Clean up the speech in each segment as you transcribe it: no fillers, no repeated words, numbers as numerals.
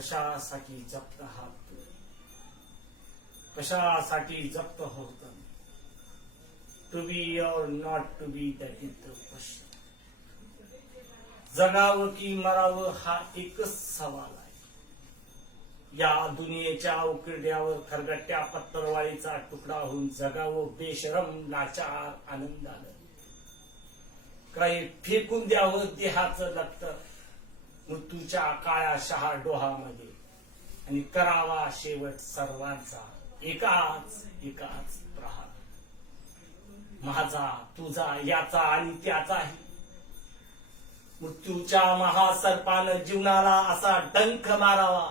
कशासाठी जप्त आहात, कशासाठी जप्त होत, to be or not to be, that is the question. जगावं की मरावं हा एकच सवाल आहे. या दुनियेच्या उकिरड्यावर खरगट्ट्या पत्तरवाळीचा तुकडा होऊन जगावं बेशरम लाचार आनंदानं, काही फेकून द्यावं देहाचं दफ्तर मृत्यूच्या काळ्या शहा डोहामध्ये, आणि करावा शेवट सर्वांचा एकाच प्रहार. माझा, तुझा, याचा आणि त्याचाही. मृत्यूच्या महासर्पानं जीवनाला असा डंख मारावा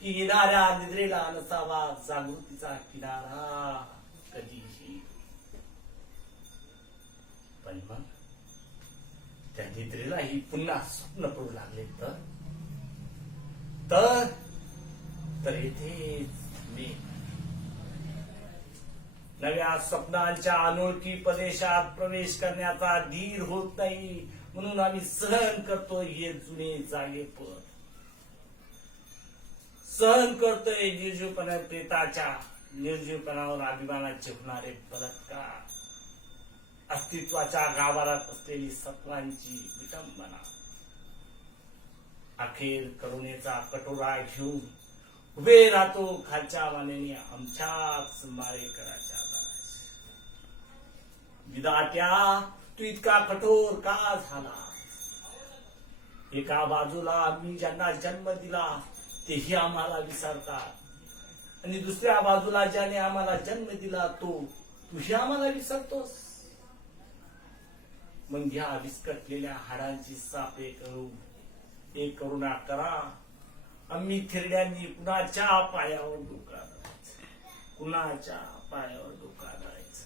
की येणाऱ्या निद्रेला नसावा जागृतीचा किनारा कधीही. पण मग त्या निद्रेलाही पुन्हा स्वप्न पडू लागले तर येथेच मी नव्या स्वप्नांच्या अनोळखी प्रदेशात प्रवेश करण्याचा धीर होत नाही, म्हणून आम्ही सहन करतोय हे जुने जागे पद, सहन करतोय निर्जीवपणा प्रेताच्या निर्जीवपणावर अभिमानाचे होणारे बलात्कार, अस्तित्वाच्या गाभारात असलेली सत्वांची विटंबना. अखेर करुणेचा कटोरा घेऊन उभे राहतो खालच्या मानेने आमच्याच मारेकराच्या दाराशी. विधात्या, तू इतका कठोर का झाला? एका बाजूला आम्ही ज्यांना जन्म दिला तेही आम्हाला विसरतात, आणि दुसऱ्या बाजूला ज्याने आम्हाला जन्म दिला तूही आम्हाला विसरतोस. मग ह्या विस्कटलेल्या हाडांची सापे करून एक करुणा करा. आम्ही थिरड्यांनी कुणाच्या पायावर डोका धरायचं, कुणाच्या पायावर डोका धरायचं.